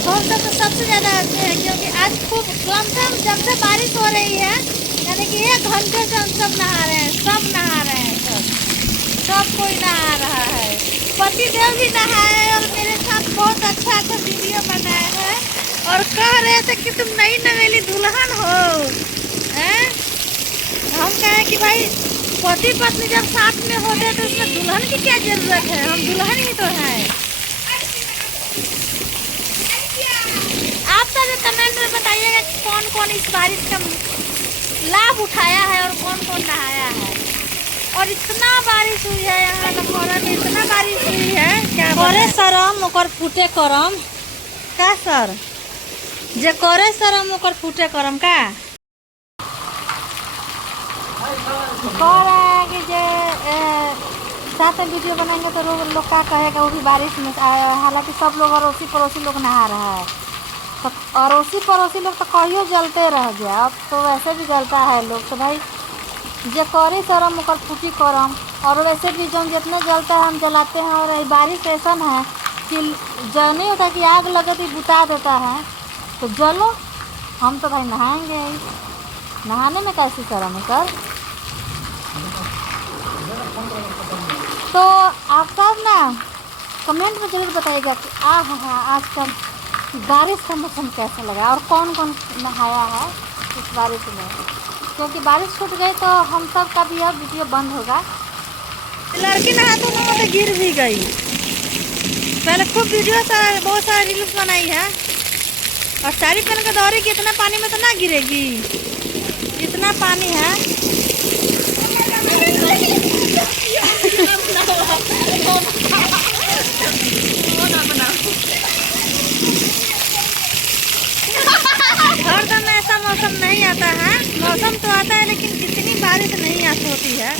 हम सब तो सबसे ज़्यादा हंसते हैं क्योंकि आज खूब कम से कम जब से बारिश हो रही है, यानी कि 1 घंटे से हम सब नहा रहे हैं, सब नहा रहे हैं, सब कोई नहा रहा है। पति देव भी नहाए और मेरे साथ बहुत अच्छा अच्छा वीडियो बनाए हैं और कह रहे थे कि तुम नई नवेली दुल्हन हो। हैं? हम कहें कि भाई पति पत्नी जब साथ में होते हैं तो उसमें दुल्हन की क्या जरूरत है, हम दुल्हन ही तो हैं। आप सब कमेंट में बताइएगा कि कौन कौन इस बारिश का लाभ उठाया है और कौन कौन नहाया है। और इतना बारिश हुई है यहाँ लखौरा में, इतना बारिश हुई है क्या करे शरम ओकर फूटे करम का सर, जे करे शरम ओकर फूटे करम का कह रहा है कि जे साथ में वीडियो बनाएंगे तो लोग क्या कहेगा, वो भी बारिश में आया। हालांकि सब लोग अड़ोसी पड़ोसी लोग नहा रहा है, तो अड़ोसी पड़ोसी लोग तो कहियो जलते रह गया, अब तो वैसे भी जलता है लोग। तो भाई जे करे शरम ओकर फूटी करम। और वैसे भी जो जितना जलता है हम जलाते हैं। और बारिश ऐसा है कि जो नहीं होता कि आग लगती बुता देता है, तो जलो। हम तो भाई नहाएंगे ही, नहाने में कैसी शर्म है सर। तो आप सब ना कमेंट में ज़रूर बताइएगा कि हाँ आजकल बारिश का मौसम कैसा लगा और कौन कौन नहाया है इस बारिश में। क्योंकि बारिश छूट गई तो हम सब का भी अब वीडियो बंद होगा। लड़की नहा तो ना तो गिर भी गई। पहले खूब वीडियो बहुत सारा रील्स बनाई है। और साड़ी पहन के दौड़ी कि इतना पानी में तो ना गिरेगी, इतना पानी है। हरदम ऐसा मौसम नहीं आता है, मौसम तो आता है लेकिन इतनी बारिश नहीं होती है।